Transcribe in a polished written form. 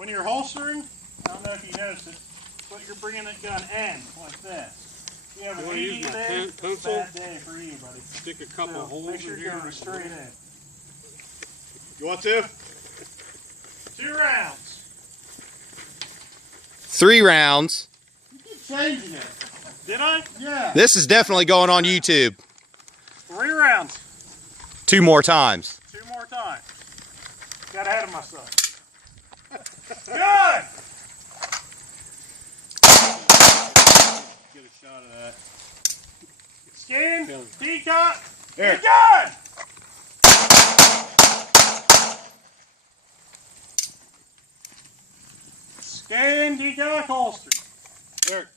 when you're holstering, I don't know if you noticed it, but you're bringing that gun in like this. You have an Want to use 80 my day, pencil? bad day for you, buddy. Stick a couple So holes make sure in you're here. going straight in. You want to? 2 rounds. 3 rounds. You keep changing it. Did I? Yeah. This is definitely going on YouTube 3 rounds. 2 more times. 2 more times. Got ahead of myself. Good! Get a shot of that. Skin, decock, There. you're good! Skin, decock, holster. There.